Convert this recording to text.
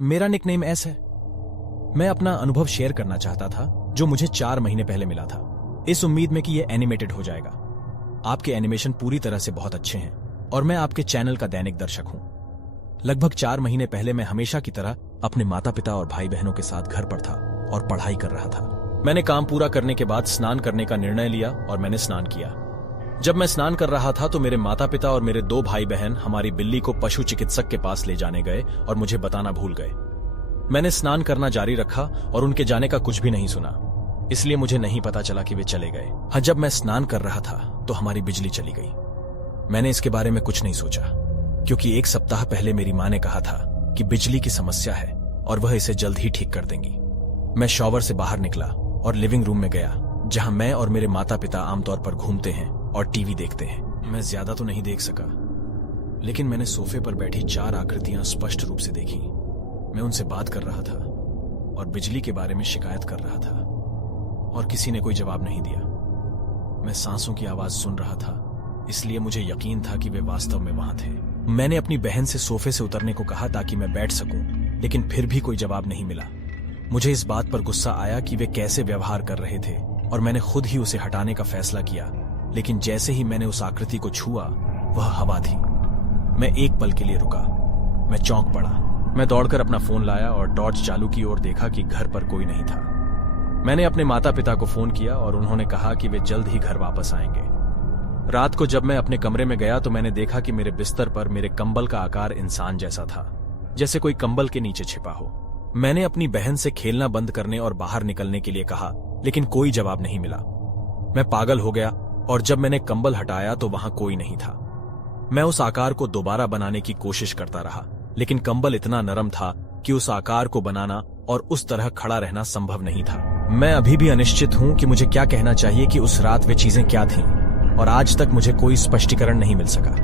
मेरा nickname S है। मैं अपना अनुभव शेयर करना चाहता था जो मुझे 4 महीने पहले मिला था, इस उम्मीद में कि यह एनिमेटेड हो जाएगा। आपके एनिमेशन पूरी तरह से बहुत अच्छे हैं और मैं आपके चैनल का दैनिक दर्शक हूं। लगभग 4 महीने पहले मैं हमेशा की तरह अपने माता पिता और भाई बहनों के साथ घर पर था और पढ़ाई कर रहा था। मैंने काम पूरा करने के बाद स्नान करने का निर्णय लिया और मैंने स्नान किया। जब मैं स्नान कर रहा था तो मेरे माता पिता और मेरे 2 भाई बहन हमारी बिल्ली को पशु चिकित्सक के पास ले जाने गए और मुझे बताना भूल गए। मैंने स्नान करना जारी रखा और उनके जाने का कुछ भी नहीं सुना, इसलिए मुझे नहीं पता चला कि वे चले गए। हाँ, जब मैं स्नान कर रहा था तो हमारी बिजली चली गई। मैंने इसके बारे में कुछ नहीं सोचा, क्योंकि 1 सप्ताह पहले मेरी मां ने कहा था कि बिजली की समस्या है और वह इसे जल्द ही ठीक कर देंगी। मैं शॉवर से बाहर निकला और लिविंग रूम में गया, जहां मैं और मेरे माता पिता आमतौर पर घूमते हैं और टीवी देखते हैं। मैं ज्यादा तो नहीं देख सका, लेकिन मैंने सोफे पर बैठी 4 आकृतियां स्पष्ट रूप से देखी। मैं उनसे बात कर रहा था और बिजली के बारे में शिकायत कर रहा था और किसी ने कोई जवाब नहीं दिया। मैं सांसों की आवाज सुन रहा था, इसलिए मुझे यकीन था कि वे वास्तव में वहां थे। मैंने अपनी बहन से सोफे से उतरने को कहा ताकि मैं बैठ सकूं, लेकिन फिर भी कोई जवाब नहीं मिला। मुझे इस बात पर गुस्सा आया कि वे कैसे व्यवहार कर रहे थे और मैंने खुद ही उसे हटाने का फैसला किया। लेकिन जैसे ही मैंने उस आकृति को छुआ, वह हवा थी। मैं एक पल के लिए रुका। मैं चौंक पड़ा। मैं दौड़कर अपना फोन लाया और टॉर्च चालू की और देखा कि घर पर कोई नहीं था। मैंने अपने माता पिता को फोन किया और उन्होंने कहा कि वे जल्द ही घर वापस आएंगे। रात को जब मैं अपने कमरे में गया तो मैंने देखा कि मेरे बिस्तर पर मेरे कंबल का आकार इंसान जैसा था, जैसे कोई कंबल के नीचे छिपा हो। मैंने अपनी बहन से खेलना बंद करने और बाहर निकलने के लिए कहा, लेकिन कोई जवाब नहीं मिला। मैं पागल हो गया और जब मैंने कंबल हटाया तो वहां कोई नहीं था। मैं उस आकार को दोबारा बनाने की कोशिश करता रहा, लेकिन कंबल इतना नरम था कि उस आकार को बनाना और उस तरह खड़ा रहना संभव नहीं था। मैं अभी भी अनिश्चित हूं कि मुझे क्या कहना चाहिए कि उस रात वे चीजें क्या थीं, और आज तक मुझे कोई स्पष्टीकरण नहीं मिल सका।